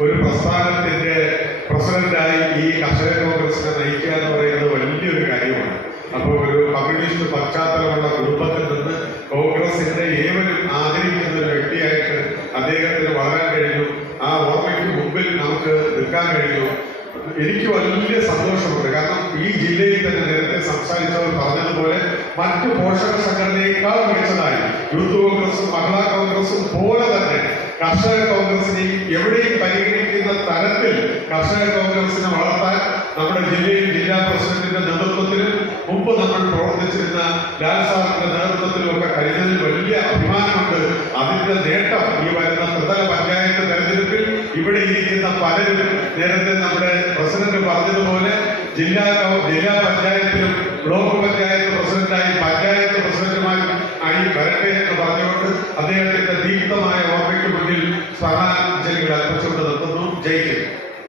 ഒരു പ്രസ്ഥാനത്തിന്റെ പ്രസിഡന്റായി ഈ കർഷക കോൺഗ്രസിനെ നയിക്കുക എന്ന് പറയുന്നത് വലിയൊരു കാര്യമാണ്. അപ്പോൾ ഒരു കമ്മ്യൂണിസ്റ്റ് പശ്ചാത്തലമുള്ള കുടുംബത്തിൽ നിന്ന് കോൺഗ്രസിന്റെ ഏവരും ആദരിക്കുന്ന ഒരു വ്യക്തിയായിട്ട് അദ്ദേഹത്തിന് വളരാൻ കഴിഞ്ഞു. ആ ഓർമ്മയ്ക്ക് മുമ്പിൽ നമുക്ക് നിൽക്കാൻ കഴിഞ്ഞു. എനിക്ക് വലിയ സന്തോഷമുണ്ട്. കാരണം ഈ ജില്ലയിൽ തന്നെ നേരത്തെ സംസാരിച്ചവർ പറഞ്ഞതുപോലെ മറ്റു പോഷക സംഘടനയേക്കാൾ മികച്ചതായി യൂത്ത് കോൺഗ്രസും മഹിളാ കോൺഗ്രസും പോലെ തന്നെ കർഷക കോൺഗ്രസിനെ എവിടെയും പരിഗണിക്കുന്ന തരത്തിൽ കർഷക കോൺഗ്രസിനെ വളർത്താൻ നമ്മുടെ ജില്ലയിൽ ജില്ലാ പ്രസിഡന്റിന്റെ നേതൃത്വത്തിലും മുമ്പ് നമ്മൾ പ്രവർത്തിച്ചിരുന്ന ലാൽ സാറിന്റെ നേതൃത്വത്തിലും ഒക്കെ കഴിഞ്ഞതിൽ വലിയ അഭിമാനമുണ്ട്. അതിന്റെ നേട്ടം ഈ വരുന്ന ത്രിതല പഞ്ചായത്ത് തെരഞ്ഞെടുപ്പിൽ ഇവിടെ ഇരിക്കുന്ന പലരും നേരത്തെ നമ്മുടെ പ്രസിഡന്റ് പറഞ്ഞതുപോലെ ജില്ലാ പഞ്ചായത്തിലും ബ്ലോക്ക് പഞ്ചായത്ത് പ്രസിഡന്റായി പഞ്ചായത്ത് പ്രസിഡന്റുമാരും ആയി വരട്ടെ എന്ന് പറഞ്ഞുകൊണ്ട് അദ്ദേഹത്തിന്റെ ദീപ്തമായ ഓർമ്മയ്ക്ക് മുന്നിൽ സ്മരണാഞ്ജലികൾ അർപ്പിച്ചുകൊണ്ട് നിർത്തുന്നു. ജയിക്കും.